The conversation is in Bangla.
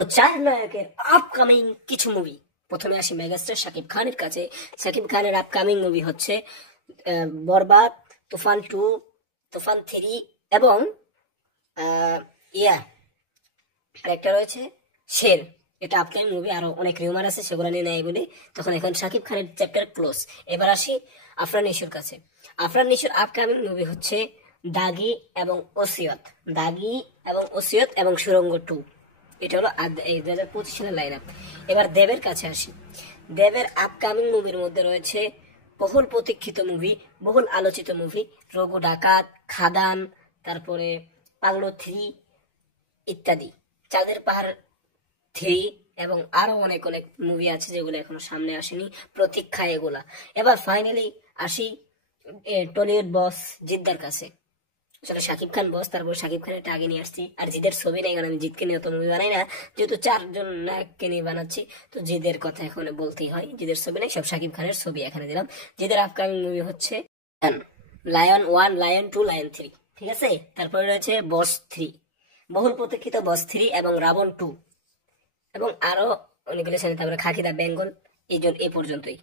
তো চার নায়কের আপকামিং কিছু মুভি। প্রথমে আসি মেগাস্টার শাকিব খানের কাছে। শাকিব খানের আপকামিং মুভি হচ্ছে বরবাদ, তুফান 2, তুফান 3 এবং আহ, ইয়া আরেকটা রয়েছে শের। এটা আপকামিং মুভি, আরো অনেক রিউমার আছে সেগুলো নিয়ে নেয় বলে তখন এখন শাকিব খানের চ্যাপ্টার ক্লোজ। এবার আসি আফরান নিশোর কাছে। আফরান নিশোর আপকামিং মুভি হচ্ছে দাগি এবং ওসিয়ত। দাগি এবং ওসিয়ত এবং সুরঙ্গ 2। এটা হলো এই 2025 সালের লাইন আপ। এবার দেবের কাছে আসি। দেবের আপকামিং মুভির মধ্যে রয়েছে বহুল প্রতীক্ষিত মুভি, বহুল আলোচিত মুভি রঘু ডাকাত, খাদান, তারপরে পাগলো 3 ইত্যাদি, চাঁদের পাহাড় 3 এবং আরো অনেক অনেক মুভি আছে যেগুলো এখনো সামনে আসেনি, প্রতীক্ষা এগুলা। এবার ফাইনালি আসি টলিউড বস জিদ্দার কাছে। আসলে শাকিব খান বস, তারপর শাকিব খানের আগে নিয়ে আসছি। আর জিদের ছবি নেই, কারণ আমি জিদকে নিয়ে তো মুভি বানাই না, যেহেতু 4 জন নায়ককে নিয়ে বানাচ্ছি। তো জিদের কথা এখানে বলতেই হয়, জিদের ছবি নেই, সব শাকিব খানের ছবি এখানে দিলাম। জিদের আপকামিং মুভি হচ্ছে লায়ন 1, লায়ন 2, লায়ন 3, ঠিক আছে। তারপরে রয়েছে বস 3, বহুল প্রতীক্ষিত বস 3 এবং রাবণ 2 এবং আরো অনেকগুলো, তারপরে খাকি দা বেঙ্গল। এই পর্যন্তই।